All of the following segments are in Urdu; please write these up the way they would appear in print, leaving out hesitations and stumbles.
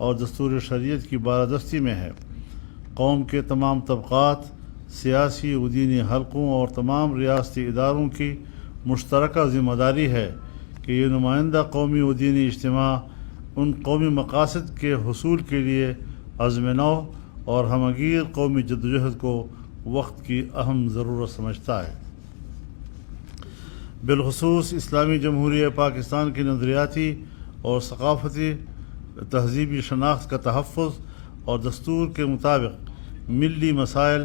اور دستور شریعت کی بالادستی میں ہے۔ قوم کے تمام طبقات، سیاسی و دینی حلقوں اور تمام ریاستی اداروں کی مشترکہ ذمہ داری ہے کہ یہ نمائندہ قومی و دینی اجتماع ان قومی مقاصد کے حصول کے لیے عزم نو اور ہمگیر قومی جدوجہد کو وقت کی اہم ضرورت سمجھتا ہے۔ بالخصوص اسلامی جمہوریہ پاکستان کی نظریاتی اور ثقافتی تہذیبی شناخت کا تحفظ اور دستور کے مطابق ملی مسائل،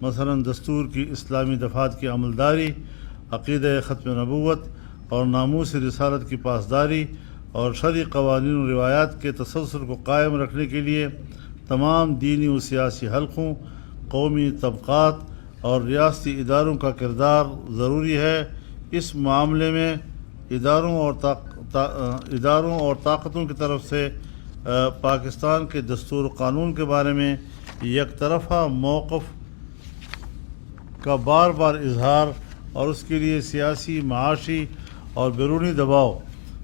مثلاً دستور کی اسلامی دفعات کی عملداری، عقیدہ ختم نبوت اور ناموس رسالت کی پاسداری اور شرعی قوانین و روایات کے تسلسل کو قائم رکھنے کے لیے تمام دینی و سیاسی حلقوں، قومی طبقات اور ریاستی اداروں کا کردار ضروری ہے۔ اس معاملے میں اداروں اور طاقتوں کی طرف سے پاکستان کے دستور و قانون کے بارے میں یک طرفہ موقف کا بار بار اظہار اور اس کے لیے سیاسی، معاشی اور بیرونی دباؤ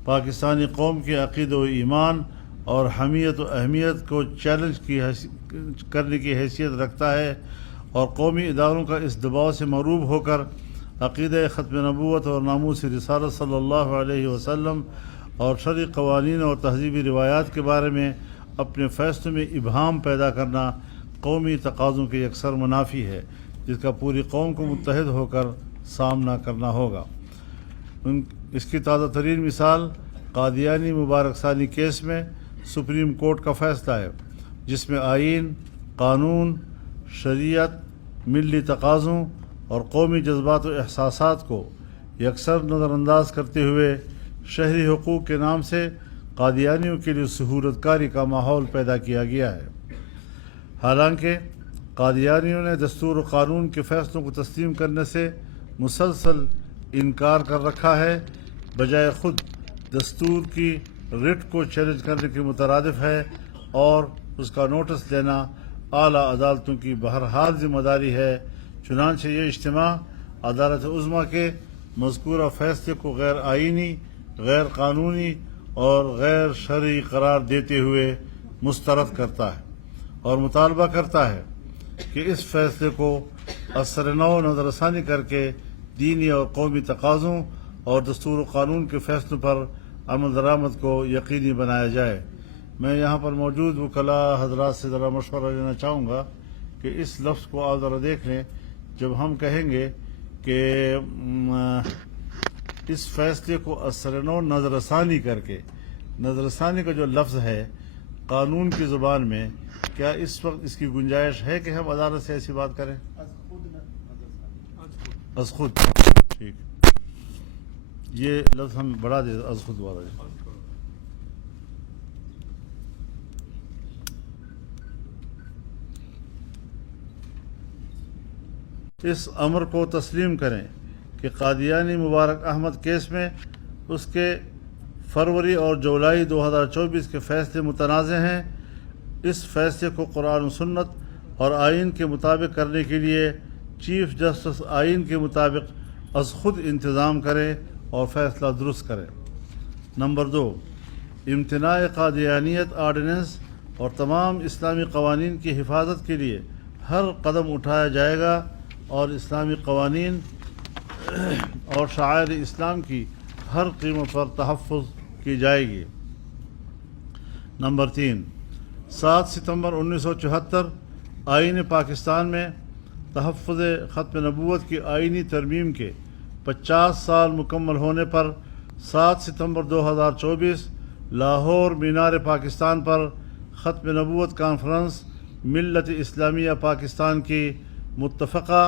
پاکستانی قوم کے عقیدہ و ایمان اور حمیت و اہمیت کو چیلنج کرنے کی حیثیت رکھتا ہے، اور قومی اداروں کا اس دباؤ سے مغلوب ہو کر عقیدہ ختم نبوت اور ناموس رسالت صلی اللہ علیہ وسلم اور شرعی قوانین اور تہذیبی روایات کے بارے میں اپنے فیصلوں میں ابہام پیدا کرنا قومی تقاضوں کے یکسر منافی ہے، جس کا پوری قوم کو متحد ہو کر سامنا کرنا ہوگا۔ اس کی تازہ ترین مثال قادیانی مبارک ثانی کیس میں سپریم کورٹ کا فیصلہ ہے، جس میں آئین، قانون، شریعت، ملی تقاضوں اور قومی جذبات و احساسات کو یکسر نظر انداز کرتے ہوئے شہری حقوق کے نام سے قادیانیوں کے لیے سہولت کاری کا ماحول پیدا کیا گیا ہے۔ حالانکہ قادیانیوں نے دستور و قانون کے فیصلوں کو تسلیم کرنے سے مسلسل انکار کر رکھا ہے، بجائے خود دستور کی رٹ کو چیلنج کرنے کے مترادف ہے، اور اس کا نوٹس لینا اعلیٰ عدالتوں کی بہرحال ذمہ داری ہے۔ چنانچہ یہ اجتماع عدالت عظمیٰ کے مذکورہ فیصلے کو غیر آئینی، غیر قانونی اور غیر شرعی قرار دیتے ہوئے مسترد کرتا ہے اور مطالبہ کرتا ہے کہ اس فیصلے کو اثر نو نظر ثانی کر کے دینی اور قومی تقاضوں اور دستور و قانون کے فیصلوں پر عمل درآمد کو یقینی بنایا جائے۔ میں یہاں پر موجود وکلاء حضرات سے ذرا مشورہ لینا چاہوں گا کہ اس لفظ کو آپ ذرا دیکھ لیں۔ جب ہم کہیں گے کہ اس فیصلے کو اثر نو نظر ثانی کر کے، نظر ثانی کا جو لفظ ہے قانون کی زبان میں، کیا اس وقت اس کی گنجائش ہے کہ ہم عدالت سے ایسی بات کریں؟ از خود، ٹھیک، یہ لفظ ہم بڑھا دیں، از خود والا ہے۔ اس امر کو تسلیم کریں کہ قادیانی مبارک احمد کیس میں اس کے فروری اور جولائی 2024 کے فیصلے متنازع ہیں۔ اس فیصلے کو قرآن و سنت اور آئین کے مطابق کرنے کے لیے چیف جسٹس آئین کے مطابق از خود انتظام کریں اور فیصلہ درست کریں۔ نمبر 2، امتناع قادیانیت آرڈیننس اور تمام اسلامی قوانین کی حفاظت کے لیے ہر قدم اٹھایا جائے گا اور اسلامی قوانین اور شعائر اسلام کی ہر قیمت پر تحفظ کی جائے گی۔ نمبر 3، 7 ستمبر 1974 آئین پاکستان میں تحفظ ختم نبوت کی آئینی ترمیم کے 50 سال مکمل ہونے پر 7 ستمبر 2024 لاہور مینار پاکستان پر ختم نبوت کانفرنس ملت اسلامیہ پاکستان کی متفقہ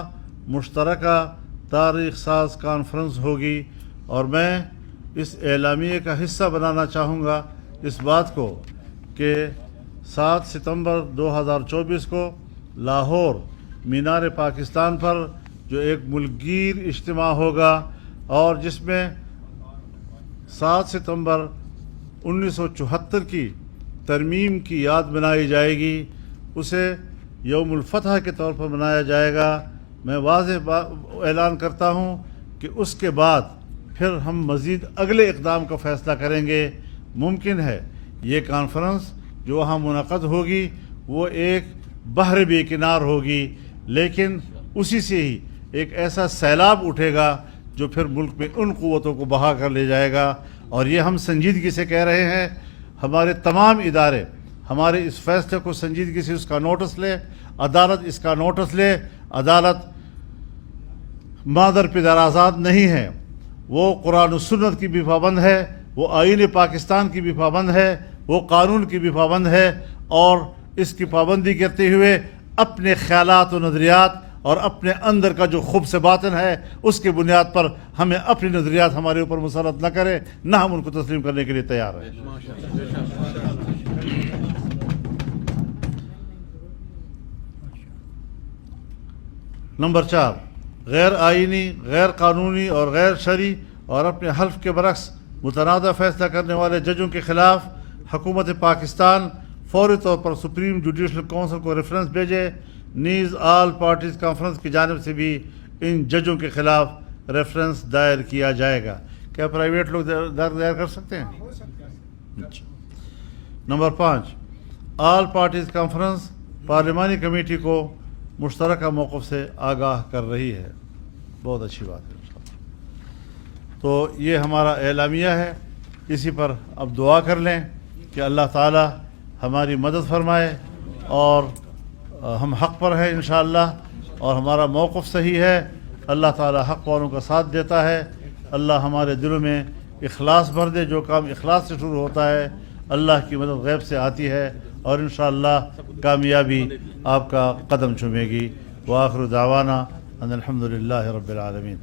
مشترکہ تاریخ ساز کانفرنس ہوگی، اور میں اس اعلامیے کا حصہ بنانا چاہوں گا اس بات کو کہ 7 ستمبر 2024 کو لاہور مینار پاکستان پر جو ایک ملک گیر اجتماع ہوگا اور جس میں 7 ستمبر 1974 کی ترمیم کی یاد منائی جائے گی، اسے یوم الفتح کے طور پر منایا جائے گا۔ میں واضح اعلان کرتا ہوں کہ اس کے بعد پھر ہم مزید اگلے اقدام کا فیصلہ کریں گے۔ ممکن ہے یہ کانفرنس جو وہاں منعقد ہوگی وہ ایک بحر بے کنار ہوگی، لیکن اسی سے ہی ایک ایسا سیلاب اٹھے گا جو پھر ملک میں ان قوتوں کو بہا کر لے جائے گا۔ اور یہ ہم سنجیدگی سے کہہ رہے ہیں، ہمارے تمام ادارے ہمارے اس فیصلے کو سنجیدگی سے اس کا نوٹس لے، عدالت اس کا نوٹس لے۔ عدالت مادر پدر آزاد نہیں ہے، وہ قرآن و سنت کی بھی پابند ہے، وہ آئین پاکستان کی بھی پابند ہے، وہ قانون کی بھی پابند ہے، اور اس کی پابندی کرتے ہوئے اپنے خیالات و نظریات اور اپنے اندر کا جو خبث باطن ہے اس کے بنیاد پر ہمیں اپنی نظریات ہمارے اوپر مسلط نہ کرے، نہ ہم ان کو تسلیم کرنے کے لیے تیار ہیں۔ نمبر 4، غیر آئینی، غیر قانونی اور غیر شرعی اور اپنے حلف کے برعکس متنازع فیصلہ کرنے والے ججوں کے خلاف حکومت پاکستان فوری طور پر سپریم جوڈیشل کونسل کو ریفرنس بھیجے۔ نیز آل پارٹیز کانفرنس کی جانب سے بھی ان ججوں کے خلاف ریفرنس دائر کیا جائے گا۔ کیا پرائیویٹ لوگ دائر کر سکتے ہیں؟ نمبر 5، آل پارٹیز کانفرنس پارلیمانی کمیٹی کو مشترکہ موقف سے آگاہ کر رہی ہے۔ بہت اچھی بات ہے۔ تو یہ ہمارا اعلامیہ ہے، اسی پر اب دعا کر لیں کہ اللہ تعالی ہماری مدد فرمائے اور ہم حق پر ہیں انشاءاللہ، اور ہمارا موقف صحیح ہے۔ اللہ تعالی حق والوں کا ساتھ دیتا ہے۔ اللہ ہمارے دلوں میں اخلاص بھر دے، جو کام اخلاص سے شروع ہوتا ہے اللہ کی مدد غیب سے آتی ہے، اور انشاءاللہ کامیابی آپ کا قدم چومے گی۔ وآخر دعوانا ان الحمدللہ رب العالمین۔